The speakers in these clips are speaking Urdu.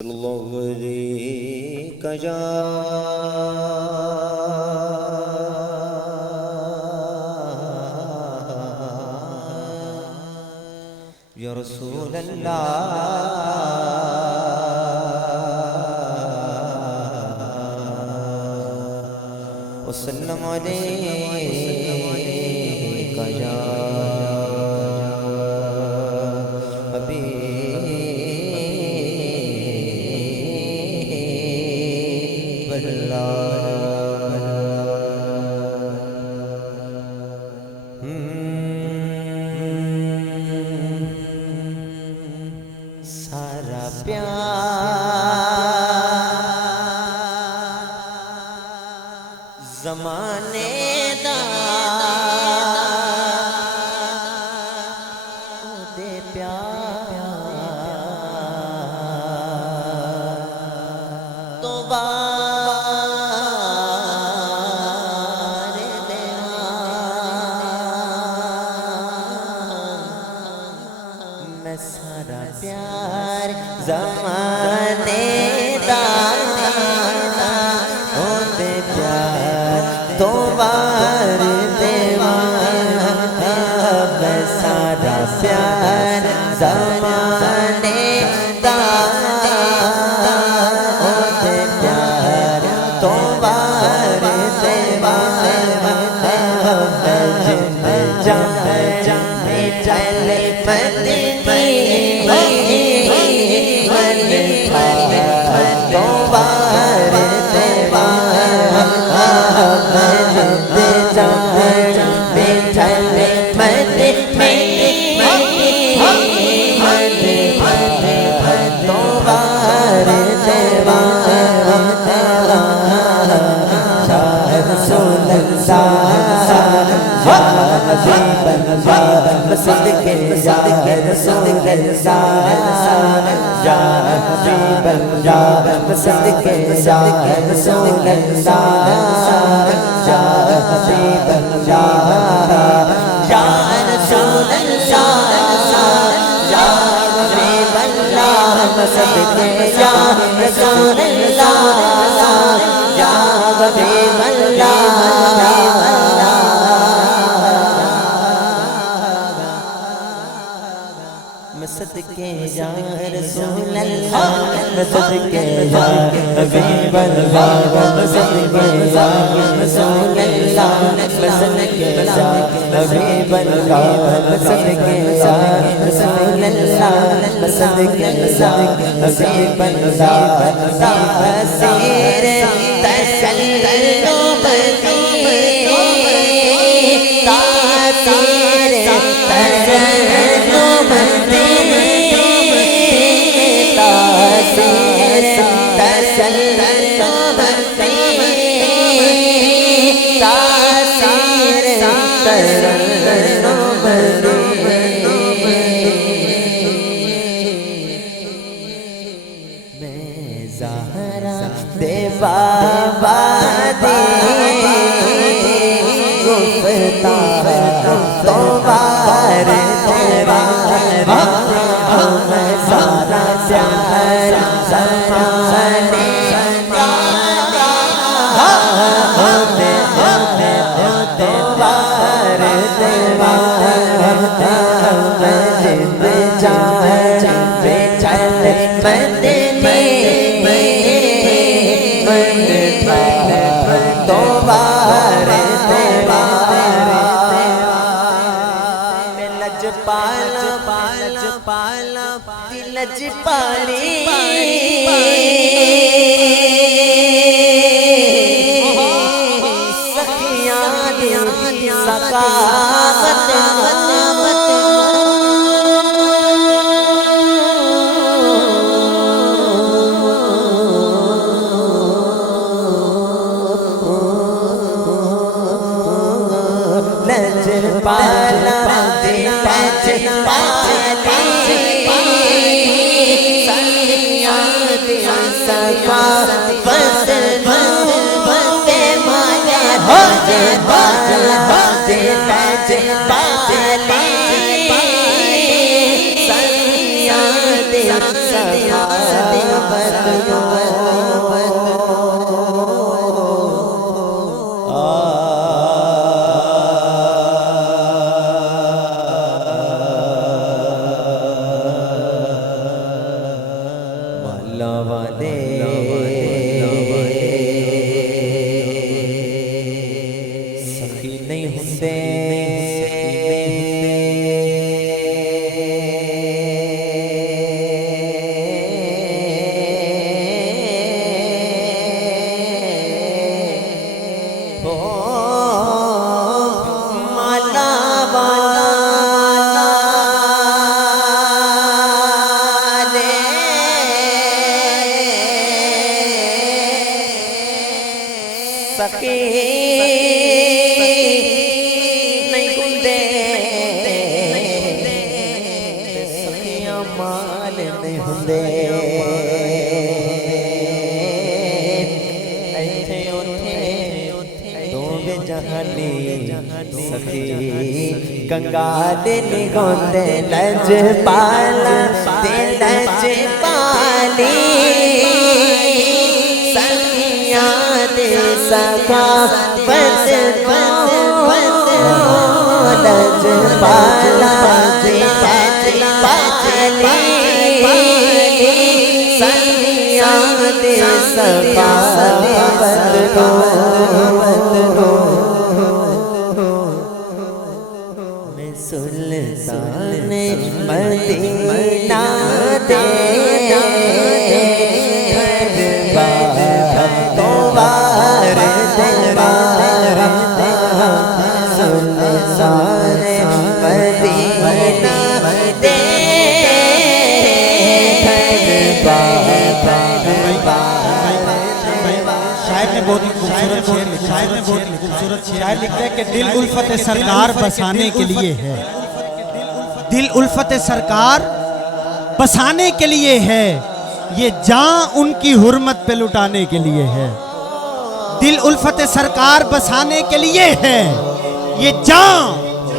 اللغری کا جا یا رسول اللہ وسلم علیکہ یا حبیب اللہ سارا پیار زمانے دا دے پیار تو بار دیوان میں سارا پیار زمانے دا دے پیار تو بار دیوان میں سارا پیار زمانے دا دے پیار تو بار دیوان میں جن جان چل مدنی تو بار دیوان صدقے یا رسول اللہ یا حبیب اللہ صدقے یا رسول اللہ یا حبیب اللہ یا رسول اللہ یا حبیب اللہ صدقے یا رسول اللہ یا حبیب اللہ صدقے یا رسول اللہ صدقے یا حبیب اللہ صدقے یا رسول اللہ صدقے یا حبیب اللہ صدقے یا رسول اللہ صدقے یا حبیب اللہ تاثیر تسلم تاثیر تسلم میں زہرا دے بابا دی گفتار تو بار دیوان میں سارا پیار زمانے تو بار دیوان میں جند جان پہ چل مدنی تو بار دیوان میں لج پالا لج پالی سخیاں دی ثقافت لج پالا دی لج پالی سخیاں دی ثقافت سخی نہیں ہوندے سخی نہیں ہوندے سخیاں مال نہیں ہوندے ایتھے اوتھے دوویں جہانی سخی کنگال نہیں ہوندے لج پالا تے لج پالی سکا بس لج پالا لج پالی سنیاں دے سکا بدلو میں سلطان مدینہ دے شاعر نے بہت ہی خوبصورت شعر لکھا ہے کہ دل الفت سرکار بسانے کے لیے ہے، دل الفت سرکار بسانے کے لیے ہے، یہ جان ان کی حرمت پہ لٹانے کے لیے ہے، دل الفت سرکار بسانے کے لیے ہے، یہ جان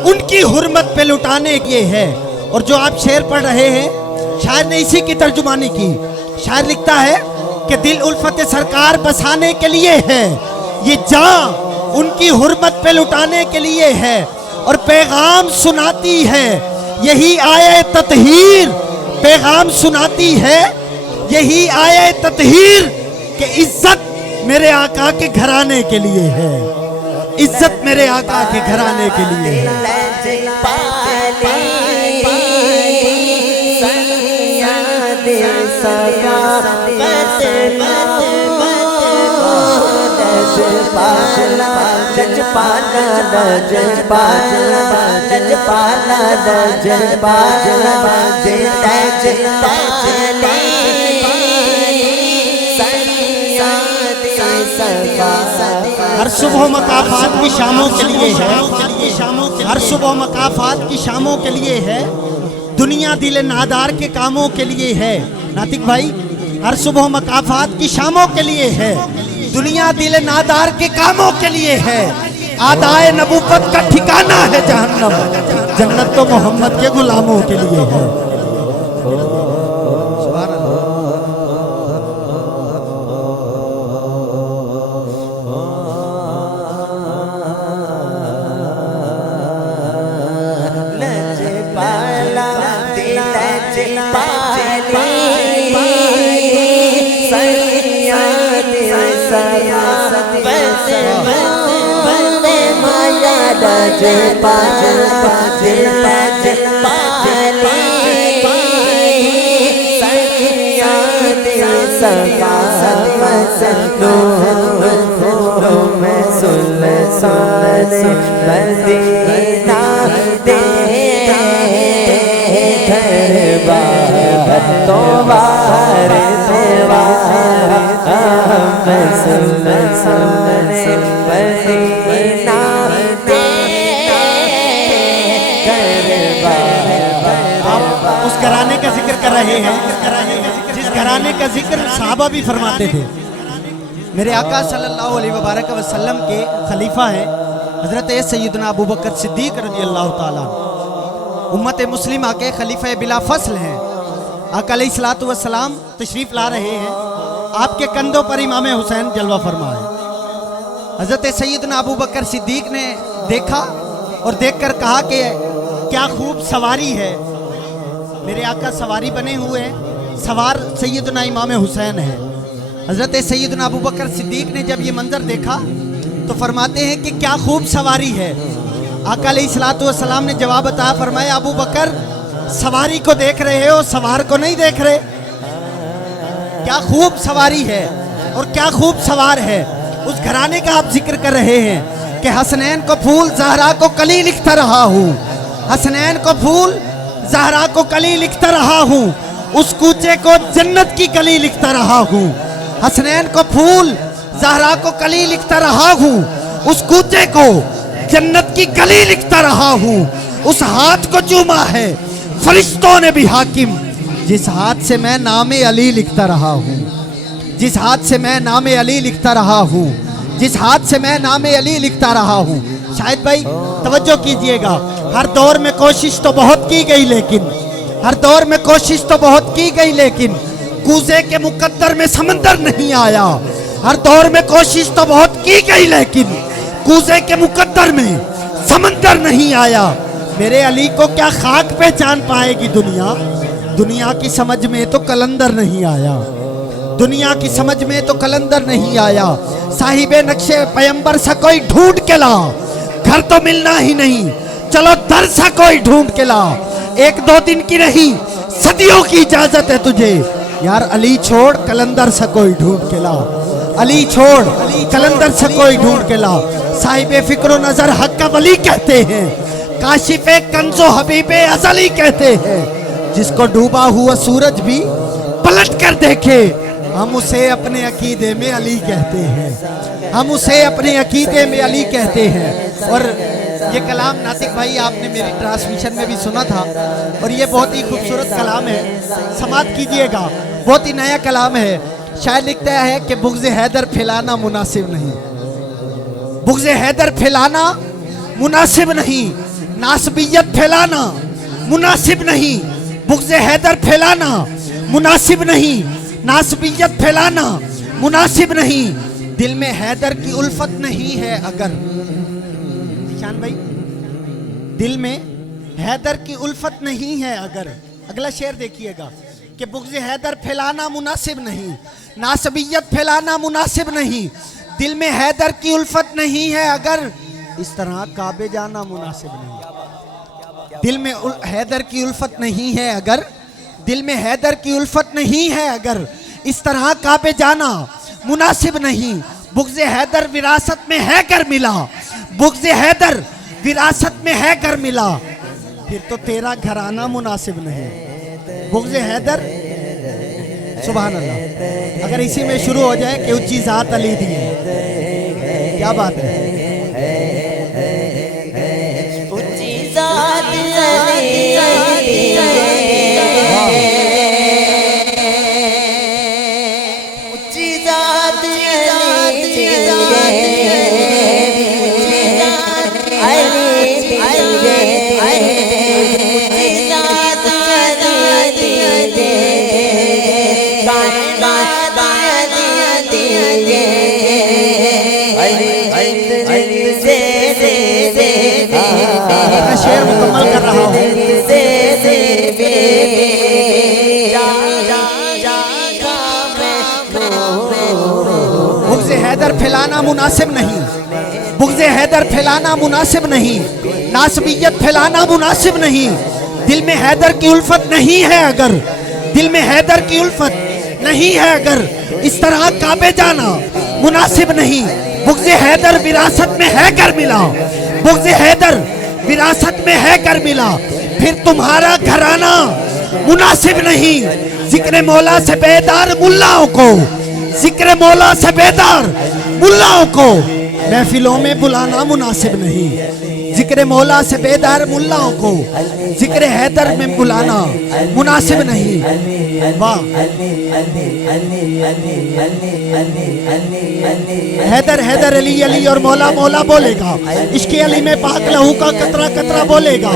ان کی حرمت پہ لٹانے کے لیے ہے۔ اور جو آپ شعر پڑھ رہے ہیں شاعر نے اسی کی ترجمانی کی۔ شاعر لکھتا ہے کہ دل الفت سرکار بسانے کے لیے ہے، یہ جان ان کی حرمت پہ لٹانے کے لیے ہے، اور پیغام سناتی ہے یہی آیے تطہیر، پیغام سناتی ہے یہی آیے تطہیر کہ عزت میرے آقا کے گھرانے کے لیے ہے، عزت میرے آقا کے گھرانے کے لیے ہے۔ ہر صبح مکافات کی شاموں کے لیے ہے، ہر صبح مکافات کی شاموں کے لیے ہے، دنیا دل نادار کے کاموں کے لیے ہے۔ ناطق بھائی، ہر صبح مکافات کی شاموں کے لیے ہے، دنیا دل نادار کے کاموں کے لیے ہے، آدائے نبوت کا ٹھکانہ ہے جہنم، جنت تو محمد کے غلاموں کے لیے ہے۔ اس گھرانے کا ذکر کر رہے ہیں جس گھرانے کا ذکر صحابہ بھی فرماتے تھے۔ میرے آقا صلی اللہ علیہ وبارک وسلم کے خلیفہ ہیں حضرت سیدنا ابوبکر صدیق رضی اللہ تعالیٰ، امت مسلمہ کے خلیفہ بلا فصل ہیں۔ آقا علیہ الصلوۃ والسلام تشریف لا رہے ہیں، آپ کے کندھوں پر امام حسین جلوہ فرما ہے۔ حضرت سیدنا ابو بکر صدیق نے دیکھا اور دیکھ کر کہا کہ کیا خوب سواری ہے، میرے آقا سواری بنے ہوئے ہیں، سوار سیدنا امام حسین ہے۔ حضرت سیدنا ابو بکر صدیق نے جب یہ منظر دیکھا تو فرماتے ہیں کہ کیا خوب سواری ہے۔ آقا علیہ الصلوۃ والسلام نے جواب عطا فرمایا، ابو بکر سواری کو دیکھ رہے ہو، سوار کو نہیں دیکھ رہے؟ کیا خوب سواری ہے اور کیا خوب سوار ہے۔ اس گھرانے کا آپ ذکر کر رہے ہیں کہ حسنین کو پھول زہرا کو کلی لکھتا رہا ہوں، حسنین کو پھول زہرا کو کلی لکھتا رہا ہوں، اس کوچے کو جنت کی کلی لکھتا رہا ہوں۔ حسنین کو پھول زہرا کو کلی لکھتا رہا ہوں، اس کوچے کو جنت کی کلی لکھتا رہا ہوں۔ اس ہاتھ کو چوما ہے فرشتوں نے بھی حاکم، جس ہاتھ سے میں نام علی لکھتا رہا ہوں، جس ہاتھ سے میں نام علی لکھتا رہا ہوں، جس ہاتھ سے میں نام علی لکھتا رہا ہوں۔ شاہد بھائی توجہ کیجئے گا، ہر دور میں کوشش تو بہت کی گئی، لیکن ہر دور میں کوشش تو بہت کی گئی، لیکن کوزے کے مقدر میں سمندر نہیں آیا۔ ہر دور میں کوشش تو بہت کی گئی، لیکن کوزے کے مقدر میں سمندر نہیں آیا۔ میرے علی کو کیا خاک پہ جان پائے گی دنیا؟ دنیا کی سمجھ میں تو کلندر نہیں آیا، دنیا کی سمجھ میں تو کلندر نہیں آیا۔ صاحب نقش پیمبر سا کوئی ڈھونڈ کے لا، گھر تو ملنا ہی نہیں، چلو در سا کوئی ڈھونڈ کے لا۔ ایک دو دن کی نہیں، صدیوں کی اجازت ہے تجھے، یار علی چھوڑ کلندر سا کوئی ڈھونڈ کے لا، علی چھوڑ کلندر سا کوئی ڈھونڈ کے لا۔ صاحب فکر و نظر حق کا ولی کہتے ہیں، کاشف کنز و حبیب ازلی کہتے ہیں، جس کو ڈوبا ہوا سورج بھی پلٹ کر دیکھے، ہم اسے اپنے عقیدے میں علی کہتے ہیں، ہم اسے اپنے عقیدے میں علی کہتے ہیں۔ اور یہ کلام ناطق بھائی آپ نے میری ٹرانسمیشن میں بھی سنا تھا، اور یہ بہت ہی خوبصورت کلام ہے، سماعت کیجئے گا، بہت ہی نیا کلام ہے۔ شاعر لکھتا ہے کہ بغض حیدر پھیلانا مناسب نہیں، بغض حیدر پھیلانا مناسب نہیں، ناسبیت پھیلانا مناسب نہیں، بغض حیدر پھیلانا مناسب نہیں، ناسبیت پھیلانا مناسب نہیں، دل میں حیدر کی الفت نہیں ہے اگر، شان بھائی دل میں حیدر کی الفت نہیں ہے اگر۔ اگلا شعر دیکھیے گا کہ بغض حیدر پھیلانا مناسب نہیں، ناسبیت پھیلانا مناسب نہیں، دل میں حیدر کی الفت نہیں ہے اگر، اس طرح کعبے جانا مناسب نہیں۔ دل میں حیدر کی الفت نہیں ہے اگر، دل میں حیدر کی الفت نہیں ہے اگر، اس طرح کعبے جانا مناسب نہیں۔ بغض حیدر وراثت میں ہے گر ملا، بغض حیدر وراثت میں ہے گر ملا، پھر تو تیرا گھرانہ مناسب نہیں۔ بغض حیدر سبحان اللہ، اگر اسی میں شروع ہو جائے کہ اونچی ذات علی دی ہے، کیا بات ہے۔ اونچی ذات علی دی ہے، اونچی ذات علی دی ہے، علی دی ہے، اونچی ذات علی دی ہے، کائنات علی دی ہے۔ اپنا شعر مکمل کر رہا ہوں۔ بغض حیدر پھیلانا مناسب نہیں، بغض حیدر پھیلانا مناسب نہیں، ناسبیت پھیلانا مناسب نہیں، دل میں حیدر کی الفت نہیں ہے اگر، دل میں حیدر کی الفت نہیں ہے اگر، اس طرح کعبے جانا مناسب نہیں۔ بغض حیدر وراثت میں ہے گر ملا، بغض حیدر وراثت میں ہے گر ملا، پھر تمہارا گھرانہ مناسب نہیں۔ ذکر مولا سے بیدار ملاؤں کو، ذکر مولا سے بیدار ملاؤں کو محفلوں میں بلانا مناسب نہیں، ذکر مولا سے بیدار ملاؤں کو ذکر حیدر میں بلانا مناسب نہیں۔ واہ حیدر حیدر علی علی اور مولا مولا بولے گا، عشق علی میں پاک لہو کا قطرہ قطرہ بولے گا،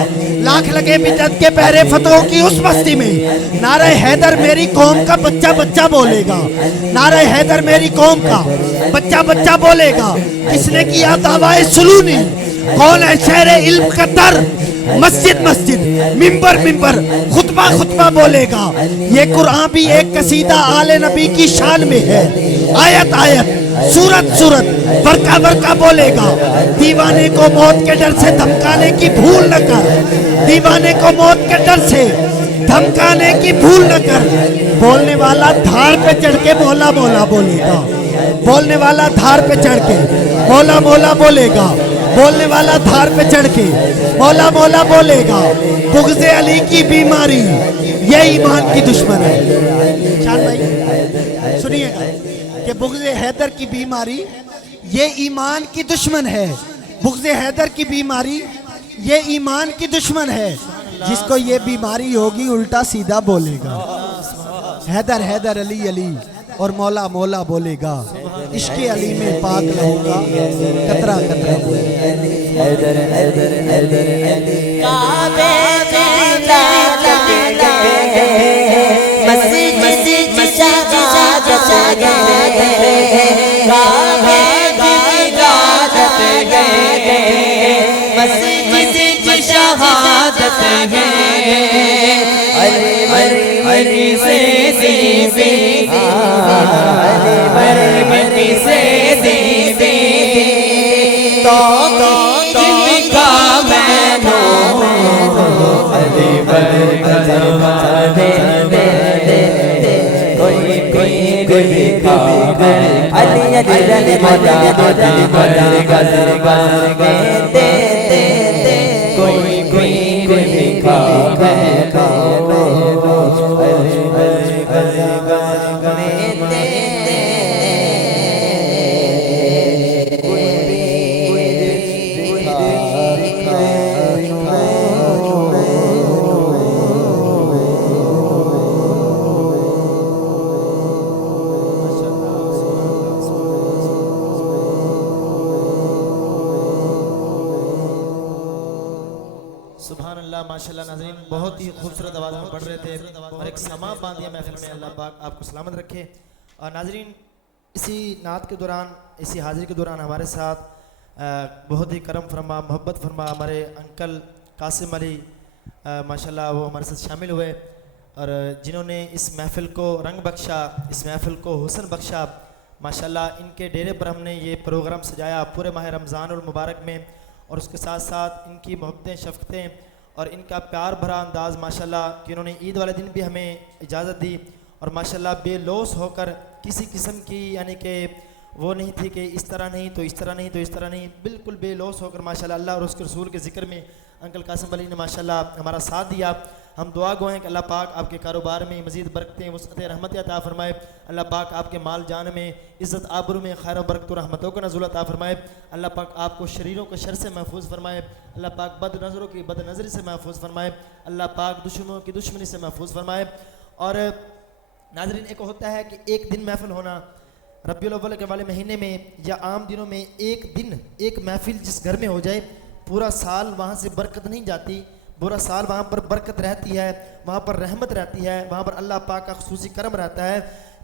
لاکھ لگے بدعت کے پہرے فتحوں کی اس بستی میں، نعرہ حیدر میری قوم کا بچہ بچہ بولے گا، نعرہ حیدر میری قوم کا بچہ بچہ بولے گا۔ کس نے کیا دعویٰ سلونی؟ کون ہے شہر علم کا در؟ مسجد مسجد منبر منبر خطبہ خطبہ بولے گا۔ یہ قرآن بھی ایک قصیدہ آل نبی کی شان میں ہے، آیت آیت سورت سورت ورقہ ورقہ بولے گا۔ دیوانے کو موت کے ڈر سے دھمکانے کی بھول نہ کر، دیوانے کو موت کے ڈر سے دھمکانے کی بھول نہ کر۔ بولنے والا دھار پہ چڑھ کے مولا مولا بولے گا، بولنے والا دھار پہ چڑھ کے مولا مولا بولے گا، بولنے والا دھار پہ چڑھ کے مولا مولا بولے گا۔ بغض علی کی بیماری یہ ایمان کی دشمن ہے۔ شان بھائی سنیے گا کہ بغض حیدر کی بیماری یہ ایمان کی دشمن ہے، بغض حیدر کی بیماری یہ ایمان کی دشمن ہے۔ جس کو یہ بیماری ہوگی الٹا سیدھا بولے گا، حیدر حیدر علی علی اور مولا مولا بولے گا، عشق علی میں پاک لہو کا قطرہ قطرہ بولے گا۔ کعبے میں مسجد مسجد شہادت گئے، کعبے گئے مسجد شہادت گئے، علی سے دیدے علی سے دیدے تو جن کا میں علی برکت کوئی کوئی کوئی علی علی کوئی کوئی کوئی سبحان اللہ ماشاءاللہ۔ ناظرین بہت ہی خوبصورت آواز میں پڑھ رہے تھے اور ایک سما باندھیا محفل میں، اللہ پاک آپ کو سلامت رکھے۔ اور ناظرین اسی نعت کے دوران، اسی حاضری کے دوران ہمارے ساتھ بہت ہی کرم فرما، محبت فرما ہمارے انکل قاسم علی ماشاءاللہ وہ ہمارے ساتھ شامل ہوئے، اور جنہوں نے اس محفل کو رنگ بخشا، اس محفل کو حسن بخشا ماشاءاللہ۔ ان کے ڈیرے پر ہم نے یہ پروگرام سجایا پورے ماہ رمضان المبارک میں، اور اس کے ساتھ ساتھ ان کی محبتیں، شفقتیں اور ان کا پیار بھرا انداز ماشاءاللہ کہ انہوں نے عید والے دن بھی ہمیں اجازت دی، اور ماشاءاللہ بے لوث ہو کر کسی قسم کی یعنی کہ وہ نہیں تھی کہ اس طرح نہیں تو اس طرح نہیں تو اس طرح نہیں، بالکل بے لوث ہو کر ماشاءاللہ اللہ اور اس کے رسول کے ذکر میں انکل قاسم علی نے ماشاءاللہ ہمارا ساتھ دیا۔ ہم دعا گو ہیں کہ اللہ پاک آپ کے کاروبار میں مزید برکتیں، وسعت رحمت عطا فرمائے، اللہ پاک آپ کے مال جان میں، عزت آبرو میں خیر و برکت و رحمتوں کا نزول عطا فرمائے، اللہ پاک آپ کو شریروں کے شر سے محفوظ فرمائے، اللہ پاک بد نظروں کی بد نظری سے محفوظ فرمائے، اللہ پاک دشمنوں کی دشمنی سے محفوظ فرمائے۔ اور ناظرین ایک ہوتا ہے کہ ایک دن محفل ہونا ربیع الاول کے والے مہینے میں یا عام دنوں میں، ایک دن ایک محفل جس گھر میں ہو جائے پورا سال وہاں سے برکت نہیں جاتی، پورا سال وہاں پر برکت رہتی ہے، وہاں پر رحمت رہتی ہے، وہاں پر اللہ پاک کا خصوصی کرم رہتا ہے۔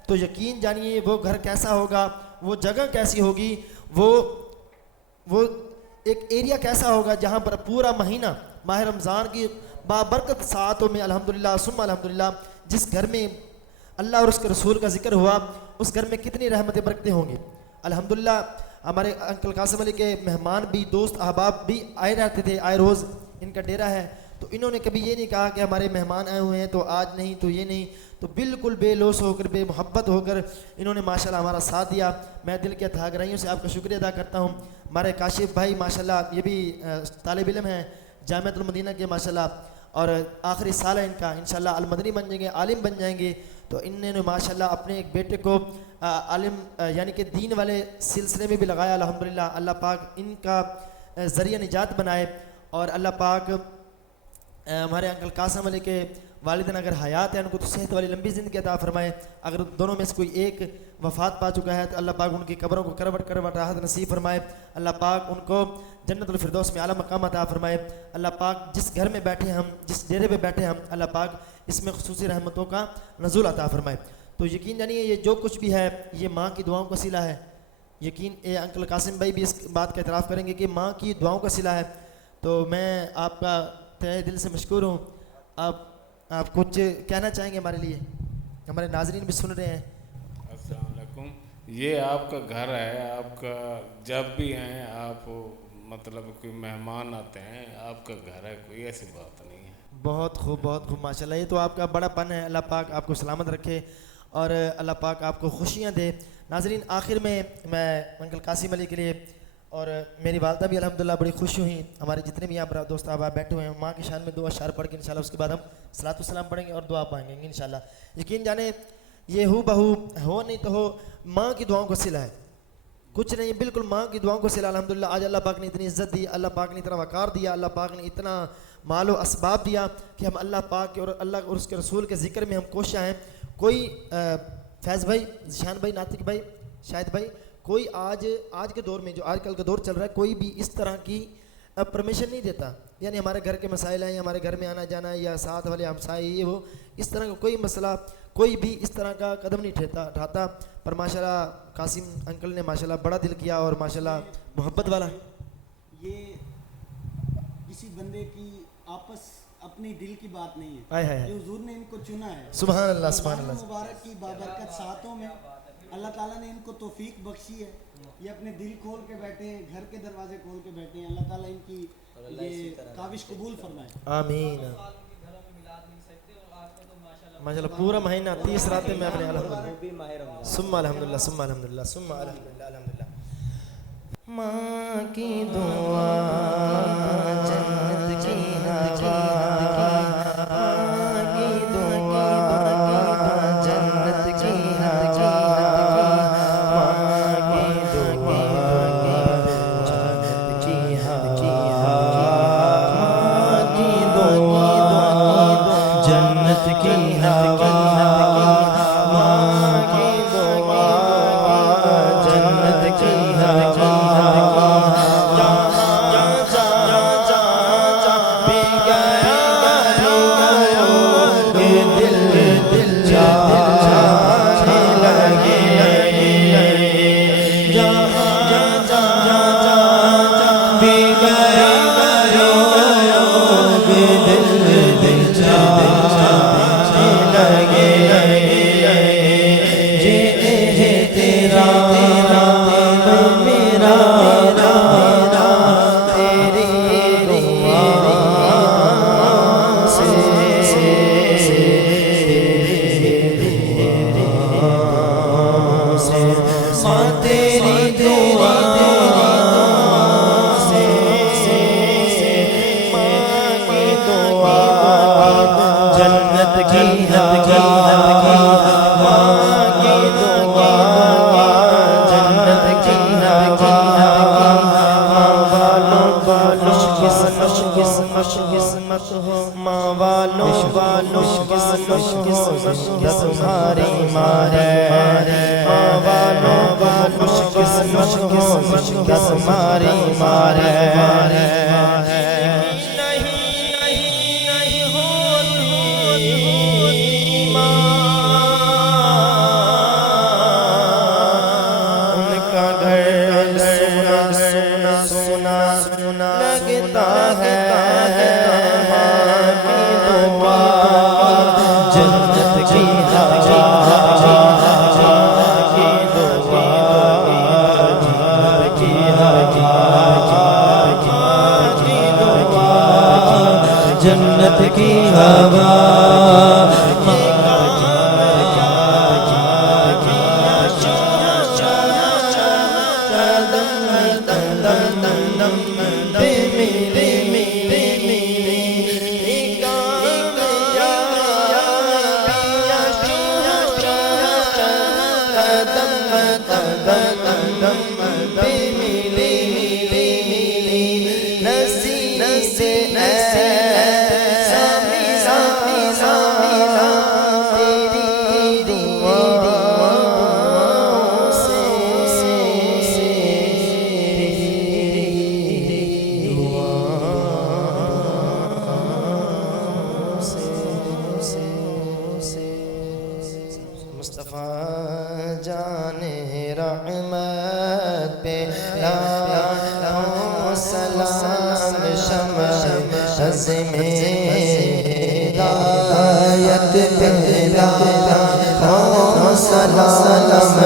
تو یقین جانیے وہ گھر کیسا ہوگا، وہ جگہ کیسی ہوگی، وہ ایک ایریا کیسا ہوگا جہاں پر پورا مہینہ ماہ رمضان کی بابرکت ساعتوں میں الحمدللہ ثم الحمدللہ جس گھر میں اللہ اور اس کے رسول کا ذکر ہوا اس گھر میں کتنی رحمتیں برکتیں ہوں گی۔ الحمدللہ ہمارے انکل قاسم علی کے مہمان بھی، دوست احباب بھی آئے رہتے تھے، آئے روز ان کا ڈیرہ ہے، تو انہوں نے کبھی یہ نہیں کہا کہ ہمارے مہمان آئے ہوئے ہیں تو آج نہیں تو یہ نہیں، تو بالکل بے لوث ہو کر، بے محبت ہو کر انہوں نے ماشاءاللہ ہمارا ساتھ دیا۔ میں دل کے تھا گرائیوں سے آپ کا شکریہ ادا کرتا ہوں۔ ہمارے کاشف بھائی ماشاءاللہ یہ بھی طالب علم ہیں جامعۃ المدینہ کے ماشاءاللہ، اور آخری سال ہے ان کا، انشاءاللہ المدنی بن جائیں گے، عالم بن جائیں گے۔ تو انہوں نے ماشاءاللہ اپنے ایک بیٹے کو عالم یعنی کہ دین والے سلسلے میں بھی لگایا الحمدللہ، اللہ پاک ان کا ذریعہ نجات بنائے۔ اور اللہ پاک ہمارے انکل قاسم علی کے والدین اگر حیات ہیں ان کو تو صحت والی لمبی زندگی عطا فرمائے. اگر دونوں میں سے کوئی ایک وفات پا چکا ہے تو اللہ پاک ان کی قبروں کو کروٹ کروٹ راحت نصیب فرمائے. اللہ پاک ان کو جنت الفردوس میں اعلیٰ مقام عطا فرمائے. اللہ پاک جس گھر میں بیٹھے ہم, جس ڈیرے پہ بیٹھے ہم, اللہ پاک اس میں خصوصی رحمتوں کا نزول عطا فرمائے. تو یقین جانیے یہ جو کچھ بھی ہے یہ ماں کی دعاؤں کا صلہ ہے. یقین انکل قاسم بھائی بھی اس بات کا اعتراف کریں گے کہ ماں کی دعاؤں کا صلہ ہے. تو میں آپ کا تہ دل سے مشکور ہوں. آپ کچھ کہنا چاہیں گے ہمارے لیے؟ ہمارے ناظرین بھی سن رہے ہیں. السلام علیکم. یہ آپ کا گھر ہے, آپ کا جب بھی ہیں آپ مطلب کوئی مہمان آتے ہیں آپ کا گھر ہے, کوئی ایسی بات نہیں ہے. بہت خوب بہت خوب ماشاء اللہ. یہ تو آپ کا بڑا پن ہے. اللہ پاک آپ کو سلامت رکھے اور اللہ پاک آپ کو خوشیاں دے. ناظرین آخر میں انکل قاسم علی کے لیے اور میری والدہ بھی الحمدللہ بڑی خوش ہوئی. ہمارے جتنے بھی یہاں دوست احباب بیٹھے ہوئے ہیں ماں کی شان میں 2 اشعار پڑھ کے انشاءاللہ اس کے بعد ہم صلاۃ والسلام پڑھیں گے اور دعا پائیں گے انشاءاللہ. یقین جانے یہ ہو بہو ہو نہیں تو ہو, ماں کی دعاؤں کا صلہ ہے, کچھ نہیں, بالکل ماں کی دعاؤں کا صلہ. الحمدللہ آج اللہ پاک نے اتنی عزت دی, اللہ پاک نے اتنا وقار دیا, اللہ پاک نے اتنا مال و اسباب دیا کہ ہم اللہ پاک کے اور اللہ اور اس کے رسول کے ذکر میں ہم کوشاں ہیں. کوئی فیض بھائی, ذیشان بھائی, ناطق بھائی, شاہد بھائی, کوئی آج کے دور میں جو آج کل کا دور چل رہا ہے کوئی بھی اس طرح کی پرمیشن نہیں دیتا. یعنی ہمارے گھر کے مسائل ہیں, ہمارے گھر میں آنا جانا یا ساتھ والے ہمسائے یہ وہ, اس طرح کا کوئی مسئلہ کوئی بھی اس طرح کا قدم نہیں اٹھاتا. پر ماشاءاللہ قاسم انکل نے ماشاءاللہ بڑا دل کیا اور ماشاءاللہ محبت والا. یہ کسی بندے کی آپس اپنی دل کی بات نہیں ہے, آئے ہائے یہ حضور نے ان کو چنا ہے. سبحان اللہ سبحان رمضان اللہ. مبارک کی بابرکت ساتوں میں اللہ تعالیٰ نے ان کو توفیق بخشی ہے. یہ اپنے دل کھول کے بیٹھے ہیں, گھر کے دروازے کھول کے بیٹھے ہیں. اللہ تعالیٰ ان کی یہ کاوش قبول فرمائے. آمین. ماشاءاللہ پورا مہینہ 30 راتیں میں اپنے الحمدللہ ثم الحمدللہ ثم الحمدللہ ثم الحمدللہ الحمدللہ. ماں کی دعا جنت کی ہوا, ماں کی دعا جنت کی ہوا, ماں کی دعا جنت کی ہوا, ماں کی دعا جنت کی ہوا, ماں کی دعا جنت کی ہوا. قسمت ہو ماں والوں تمہاری ماں ہے, ماں والوں خوش قسمت ہو تمہاری ماں ہے. جنت کی ہوا نسی رحمت پہ لاکھوں سلام شمس میں ہدایت پہ لاکھوں سلام شمس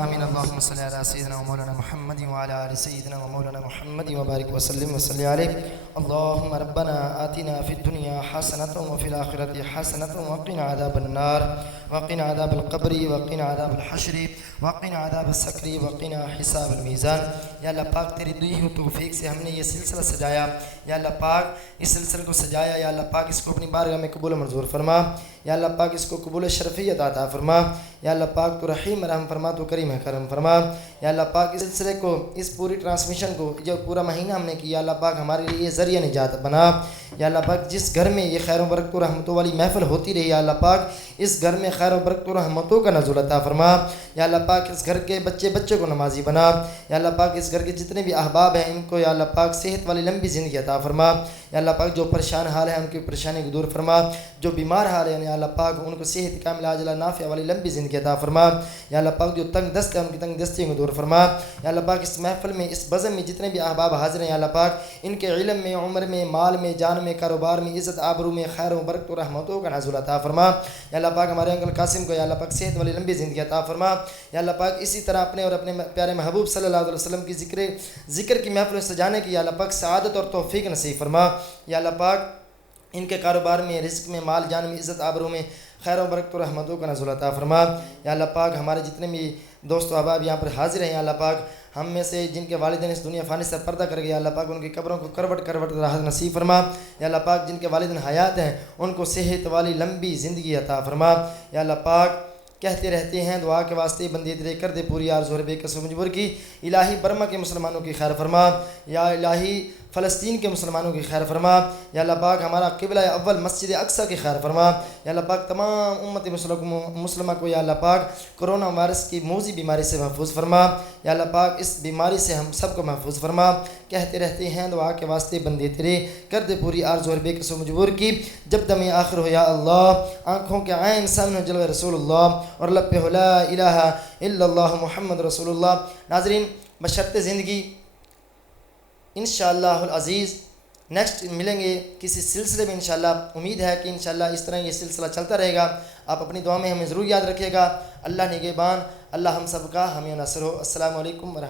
آمین اللہم صلی علی سیدنا و مولانا محمد وعلی آل سیدنا و مولانا محمد وبارک وسلم وصلی علیہ اللہم ربنا آتنا فی الدنیا حسنة وفی الآخرة حسنة وقنا عذاب النار وقنا عذاب القبر وقنا عذاب الحشر وقنا عذاب السکر وقنا حساب المیزان یا اللہ پاک تیری دی ہوئی توفیق سے ہم نے یہ سلسلہ سجایا یا اللہ پاک اس سلسلے کو سجایا یا اللہ پاک اس کو اپنی بارگاہ میں قبول منظور فرما یا اللہ پاک اس کو قبول شرفیت عطا فرما یا اللہ پاک تو رحیم رحم فرما تو کریم کرم فرما یا اللہ پاک اس سلسلے کو اس پوری ٹرانسمیشن کو جو پورا مہینہ ہم نے کیا اللہ پاک ہمارے لیے یہ ذریعہ نجات بنا یا اللہ پاک جس گھر میں یہ خیر و برکت و رحمتوں والی محفل ہوتی رہی یا اللہ پاک اس گھر میں خیر و برکت و رحمتوں کا نزول عطا فرما یا اللہ پاک اس گھر کے بچے کو نمازی بنا یا اللہ پاک اس گھر کے جتنے بھی احباب ہیں ان کو یا اللہ پاک صحت والی لمبی زندگی عطا فرما یا اللہ پاک جو پریشان حال ہے ان کی پریشانی کو دور فرما جو بیمار حال ہے یا اللہ پاک ان کو صحت کاملہ عاجلہ نافعہ والی لمبی زندگی عطا فرما یا اللہ پاک جو تنگ دست ہے ان کی تنگ دستی کو دور فرما یا اللہ پاک اس محفل میں اس بزم میں جتنے بھی احباب حاضر ہیں یا اللہ پاک ان کے علم میں عمر میں مال میں جان میں کاروبار میں عزت آبرو میں خیر و برکت و رحمتوں کا نزول عطا فرما یا اللہ پاک ہمارے انکل قاسم کو یا اللہ پاک صحت والی لمبی زندگی عطا فرما یا اللہ پاک اسی طرح اپنے اور اپنے پیارے محبوب صلی اللہ علیہ وسلم کی ذکر کی محفل سجانے کی یا اللہ پاک سعادت اور توفیق نصیب فرما یا اللہ پاک ان کے کاروبار میں رزق میں مال جان میں عزت آبرو میں خیر و برکت و رحمتوں کا نزول عطا فرما یا اللہ پاک ہمارے جتنے بھی دوست و احباب یہاں پر حاضر ہیں یا اللہ پاک ہم میں سے جن کے والدین اس دنیا فانی سے پردہ کر گئے اللہ پاک ان کی قبروں کو کروٹ راحت نصیب فرما یا اللہ پاک جن کے والدین حیات ہیں ان کو صحت والی لمبی زندگی عطا فرما یا اللہ پاک کہتے رہتے ہیں دعا کے واسطے بندے تیرے کر دے پوری آرزو بے کس و مجبور کی الہی برما کے مسلمانوں کی خیر فرما یا الہی فلسطین کے مسلمانوں کی خیر فرما یا اللہ پاک ہمارا قبلہ اول مسجد اقصی کی خیر فرما یا اللہ پاک تمام امت مسلمہ کو یا اللہ پاک کرونا وائرس کی موذی بیماری سے محفوظ فرما یا اللہ پاک اس بیماری سے ہم سب کو محفوظ فرما کہتے رہتے ہیں دعا کے واسطے بندے تیرے کر دے پوری آرزو بے کس و مجبور کی جب دم آخر ہو یا اللہ آنکھوں کے عین سامنے جلوہ رسول اللہ اور لب پہ لا الہ الا اللہ محمد رسول اللہ ناظرین بشرط زندگی انشاءاللہ العزیز نیکسٹ ملیں گے کسی سلسلے میں انشاءاللہ. امید ہے کہ انشاءاللہ اس طرح یہ سلسلہ چلتا رہے گا. آپ اپنی دعا میں ہمیں ضرور یاد رکھیے گا. اللہ نگہبان، اللہ ہم سب کا حامی و ناصر ہو. السلام علیکم ورحمۃ اللہ.